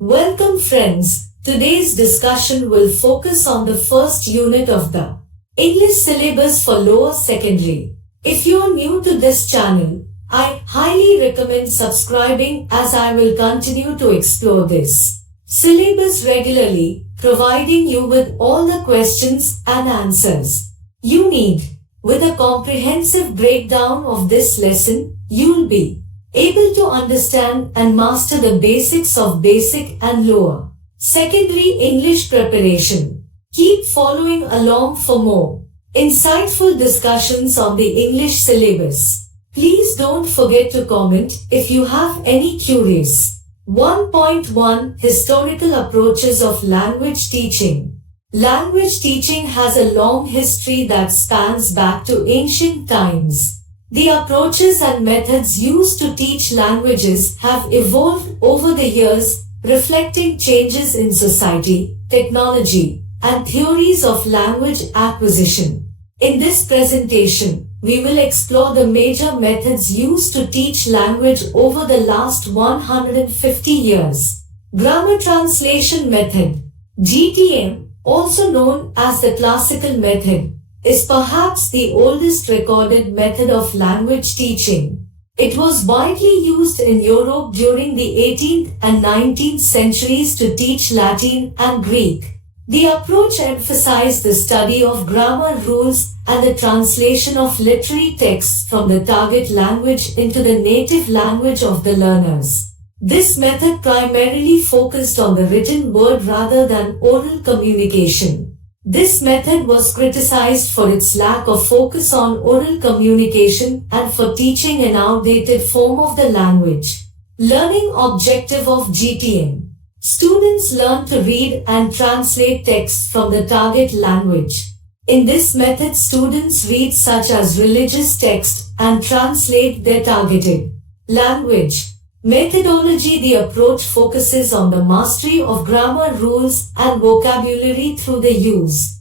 Welcome friends. Today's discussion will focus on the first unit of the English syllabus for lower secondary. If you are new to this channel, I highly recommend subscribing as I will continue to explore this syllabus regularly, providing you with all the questions and answers you need. With a comprehensive breakdown of this lesson, you'll be able to understand and master the basics of basic and lower secondary English preparation. Keep following along for more insightful discussions on the English syllabus. Please don't forget to comment if you have any queries. 1.1 Historical Approaches of Language Teaching. Language teaching has a long history that spans back to ancient times. The approaches and methods used to teach languages have evolved over the years, reflecting changes in society, technology, and theories of language acquisition. In this presentation, we will explore the major methods used to teach language over the last 150 years. Grammar Translation Method, GTM, also known as the classical method, is perhaps the oldest recorded method of language teaching. It was widely used in Europe during the 18th and 19th centuries to teach Latin and Greek. The approach emphasized the study of grammar rules and the translation of literary texts from the target language into the native language of the learners. This method primarily focused on the written word rather than oral communication. This method was criticized for its lack of focus on oral communication and for teaching an outdated form of the language. Learning objective of GTM. Students learn to read and translate texts from the target language. In this method, students read such as religious text and translate their targeted language. Methodology. The approach focuses on the mastery of grammar rules and vocabulary through the use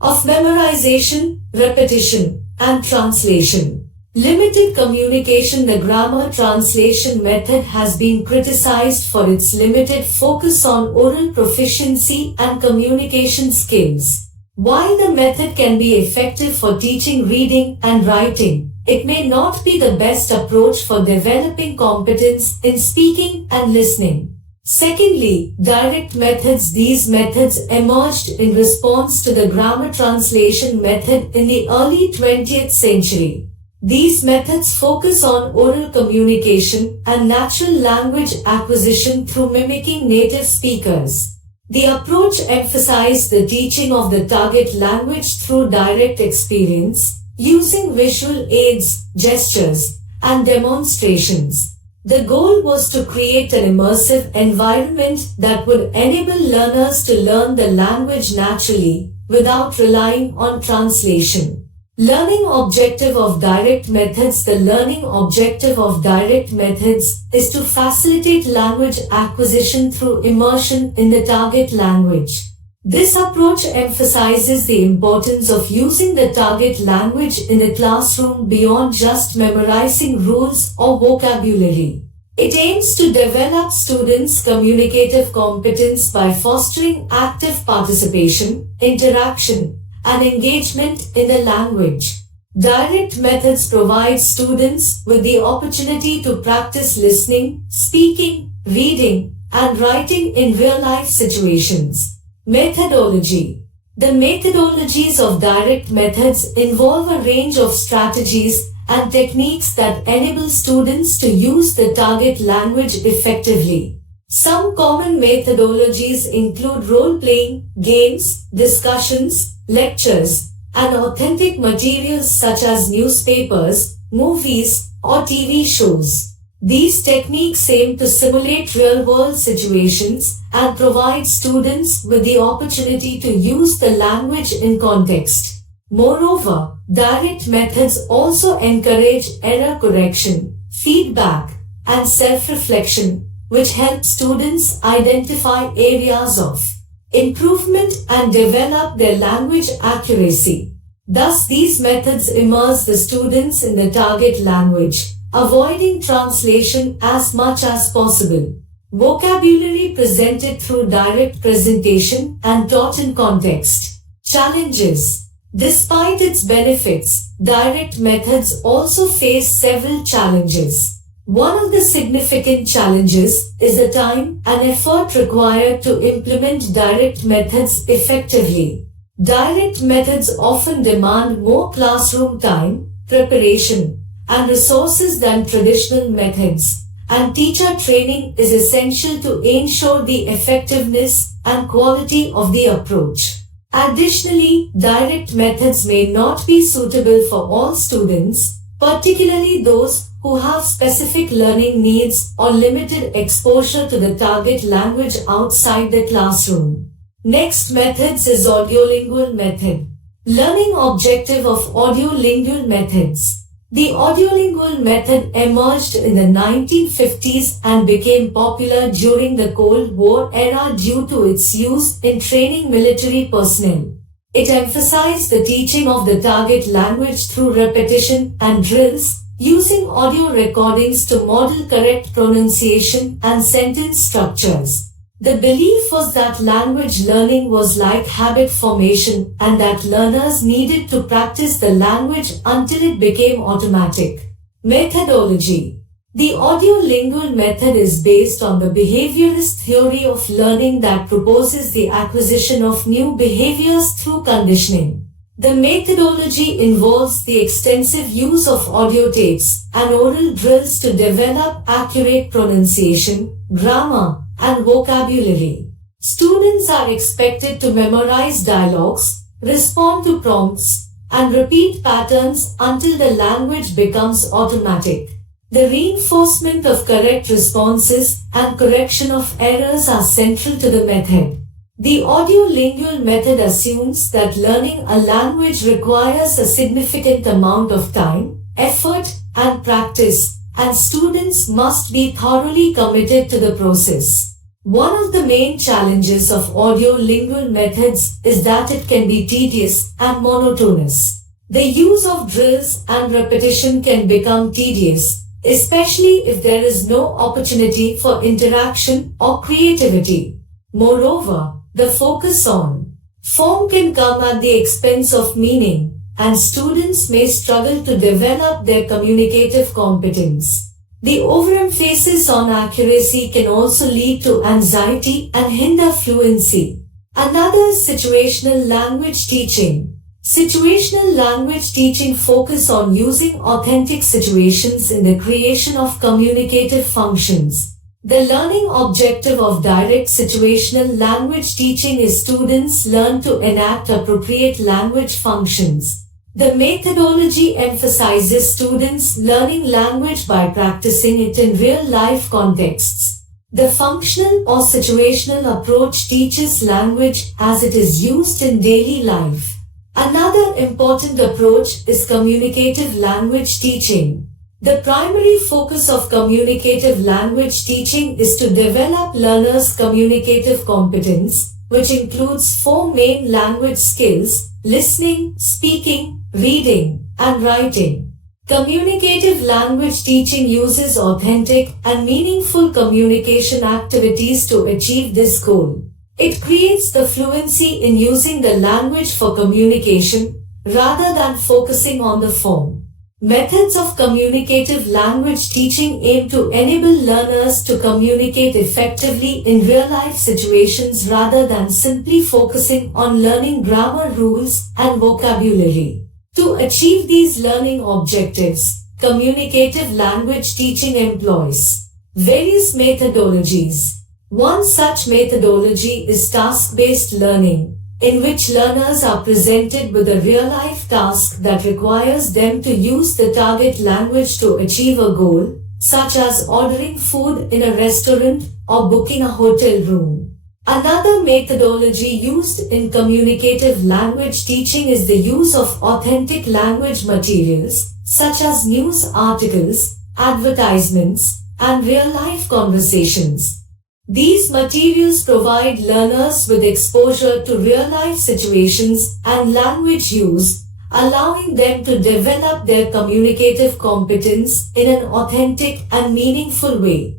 of memorization, repetition, and translation. Limited communication. The grammar translation method has been criticized for its limited focus on oral proficiency and communication skills. While the method can be effective for teaching reading and writing, it may not be the best approach for developing competence in speaking and listening. Secondly, direct methods. These methods emerged in response to the grammar translation method in the early 20th century. These methods focus on oral communication and natural language acquisition through mimicking native speakers. The approach emphasized the teaching of the target language through direct experience, using visual aids, gestures, and demonstrations. The goal was to create an immersive environment that would enable learners to learn the language naturally without relying on translation. Learning objective of direct methods. The learning objective of direct methods is to facilitate language acquisition through immersion in the target language. This approach emphasizes the importance of using the target language in the classroom beyond just memorizing rules or vocabulary. It aims to develop students' communicative competence by fostering active participation, interaction, and engagement in the language. Direct methods provide students with the opportunity to practice listening, speaking, reading, and writing in real-life situations. Methodology. The methodologies of direct methods involve a range of strategies and techniques that enable students to use the target language effectively. Some common methodologies include role-playing, games, discussions, lectures, and authentic materials such as newspapers, movies, or TV shows. These techniques aim to simulate real-world situations and provide students with the opportunity to use the language in context. Moreover, direct methods also encourage error correction, feedback, and self-reflection, which help students identify areas of improvement and develop their language accuracy. Thus, these methods immerse the students in the target language, avoiding translation as much as possible. Vocabulary presented through direct presentation and taught in context. Challenges. Despite its benefits, direct methods also face several challenges. One of the significant challenges is the time and effort required to implement direct methods effectively. Direct methods often demand more classroom time, preparation, and resources than traditional methods, and teacher training is essential to ensure the effectiveness and quality of the approach. Additionally, direct methods may not be suitable for all students, particularly those who have specific learning needs or limited exposure to the target language outside the classroom. Next methods is audiolingual method. Learning objective of audiolingual methods. The audiolingual method emerged in the 1950s and became popular during the Cold War era due to its use in training military personnel. It emphasized the teaching of the target language through repetition and drills, using audio recordings to model correct pronunciation and sentence structures. The belief was that language learning was like habit formation and that learners needed to practice the language until it became automatic. Methodology. The audiolingual method is based on the behaviorist theory of learning that proposes the acquisition of new behaviors through conditioning. The methodology involves the extensive use of audio tapes and oral drills to develop accurate pronunciation, grammar, and vocabulary. Students are expected to memorize dialogues, respond to prompts, and repeat patterns until the language becomes automatic. The reinforcement of correct responses and correction of errors are central to the method. The audiolingual method assumes that learning a language requires a significant amount of time, effort, and practice, and students must be thoroughly committed to the process. One of the main challenges of audiolingual methods is that it can be tedious and monotonous. The use of drills and repetition can become tedious, especially if there is no opportunity for interaction or creativity. Moreover, the focus on form can come at the expense of meaning, and students may struggle to develop their communicative competence. The overemphasis on accuracy can also lead to anxiety and hinder fluency. Another is situational language teaching. Situational language teaching focuses on using authentic situations in the creation of communicative functions. The learning objective of direct situational language teaching is students learn to enact appropriate language functions. The methodology emphasizes students learning language by practicing it in real-life contexts. The functional or situational approach teaches language as it is used in daily life. Another important approach is communicative language teaching. The primary focus of communicative language teaching is to develop learners' communicative competence, which includes 4 main language skills: listening, speaking, reading, and writing. Communicative language teaching uses authentic and meaningful communication activities to achieve this goal. It creates the fluency in using the language for communication rather than focusing on the form. Methods of communicative language teaching aim to enable learners to communicate effectively in real-life situations rather than simply focusing on learning grammar rules and vocabulary. To achieve these learning objectives, communicative language teaching employs various methodologies. One such methodology is task-based learning, in which learners are presented with a real-life task that requires them to use the target language to achieve a goal, such as ordering food in a restaurant or booking a hotel room. Another methodology used in communicative language teaching is the use of authentic language materials, such as news articles, advertisements, and real-life conversations. These materials provide learners with exposure to real-life situations and language use, allowing them to develop their communicative competence in an authentic and meaningful way.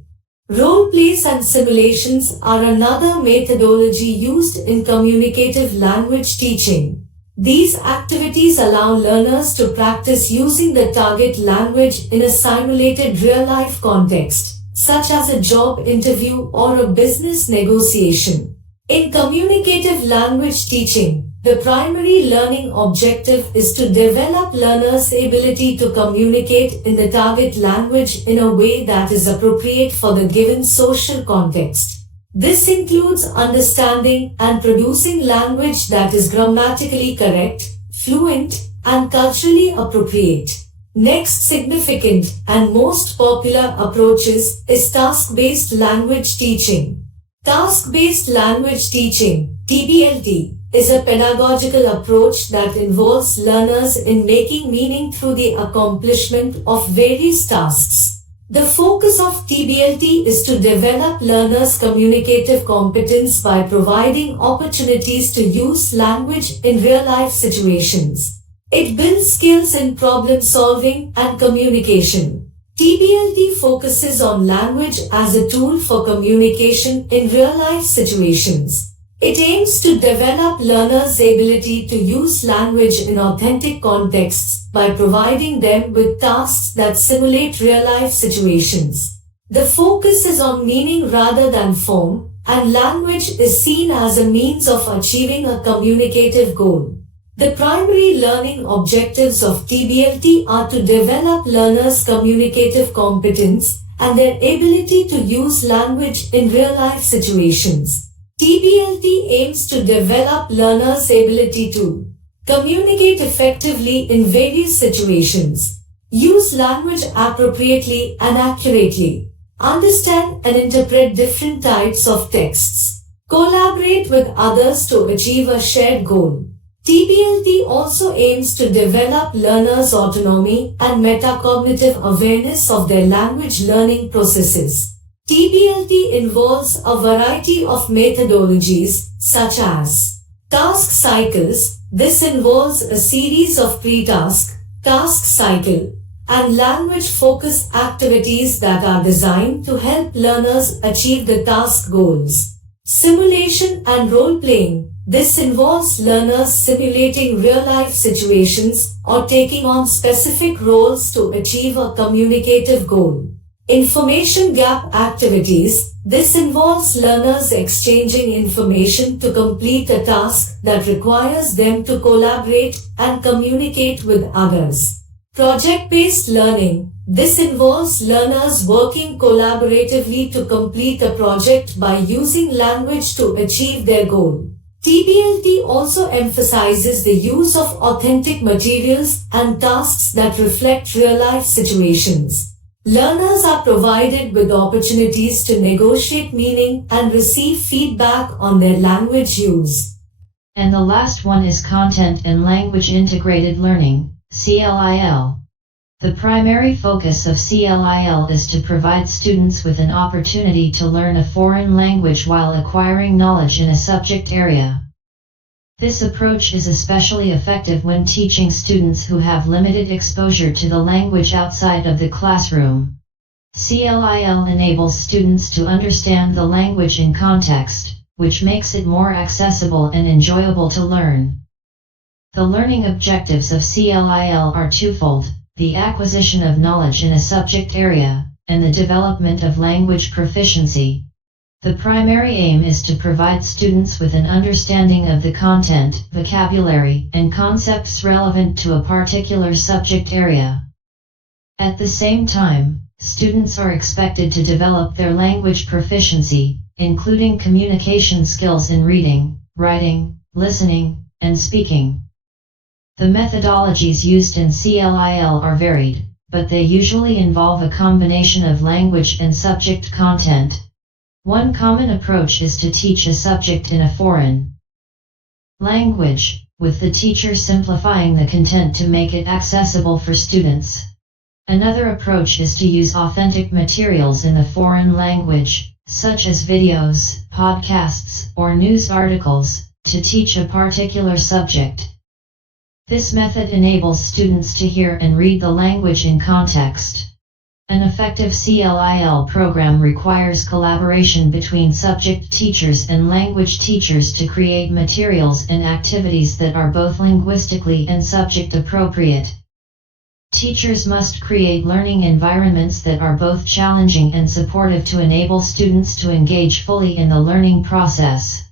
Role plays and simulations are another methodology used in communicative language teaching. These activities allow learners to practice using the target language in a simulated real-life context, such as a job interview or a business negotiation. In communicative language teaching, the primary learning objective is to develop learners' ability to communicate in the target language in a way that is appropriate for the given social context. This includes understanding and producing language that is grammatically correct, fluent, and culturally appropriate. Next significant and most popular approaches is task-based language teaching. Task-based language teaching, TBLT, is a pedagogical approach that involves learners in making meaning through the accomplishment of various tasks. The focus of TBLT is to develop learners' communicative competence by providing opportunities to use language in real-life situations. It builds skills in problem solving and communication. TBLT focuses on language as a tool for communication in real-life situations. It aims to develop learners' ability to use language in authentic contexts by providing them with tasks that simulate real-life situations. The focus is on meaning rather than form, and language is seen as a means of achieving a communicative goal. The primary learning objectives of TBLT are to develop learners' communicative competence and their ability to use language in real-life situations. TBLT aims to develop learners' ability to communicate effectively in various situations, use language appropriately and accurately, understand and interpret different types of texts, collaborate with others to achieve a shared goal. TBLT also aims to develop learners' autonomy and metacognitive awareness of their language learning processes. TBLT involves a variety of methodologies such as task cycles. This involves a series of pre-task, task cycle, and language-focused activities that are designed to help learners achieve the task goals. Simulation and role-playing. This involves learners simulating real-life situations or taking on specific roles to achieve a communicative goal. Information gap activities. This involves learners exchanging information to complete a task that requires them to collaborate and communicate with others. Project-based learning. This involves learners working collaboratively to complete a project by using language to achieve their goal. TBLT also emphasizes the use of authentic materials and tasks that reflect real-life situations. Learners are provided with opportunities to negotiate meaning and receive feedback on their language use. And the last one is Content and Language Integrated Learning, CLIL. The primary focus of CLIL is to provide students with an opportunity to learn a foreign language while acquiring knowledge in a subject area. This approach is especially effective when teaching students who have limited exposure to the language outside of the classroom. CLIL enables students to understand the language in context, which makes it more accessible and enjoyable to learn. The learning objectives of CLIL are twofold: the acquisition of knowledge in a subject area, and the development of language proficiency. The primary aim is to provide students with an understanding of the content, vocabulary, and concepts relevant to a particular subject area. At the same time, students are expected to develop their language proficiency, including communication skills in reading, writing, listening, and speaking. The methodologies used in CLIL are varied, but they usually involve a combination of language and subject content. One common approach is to teach a subject in a foreign language, with the teacher simplifying the content to make it accessible for students. Another approach is to use authentic materials in the foreign language, such as videos, podcasts, or news articles, to teach a particular subject. This method enables students to hear and read the language in context. An effective CLIL program requires collaboration between subject teachers and language teachers to create materials and activities that are both linguistically and subject appropriate. Teachers must create learning environments that are both challenging and supportive to enable students to engage fully in the learning process.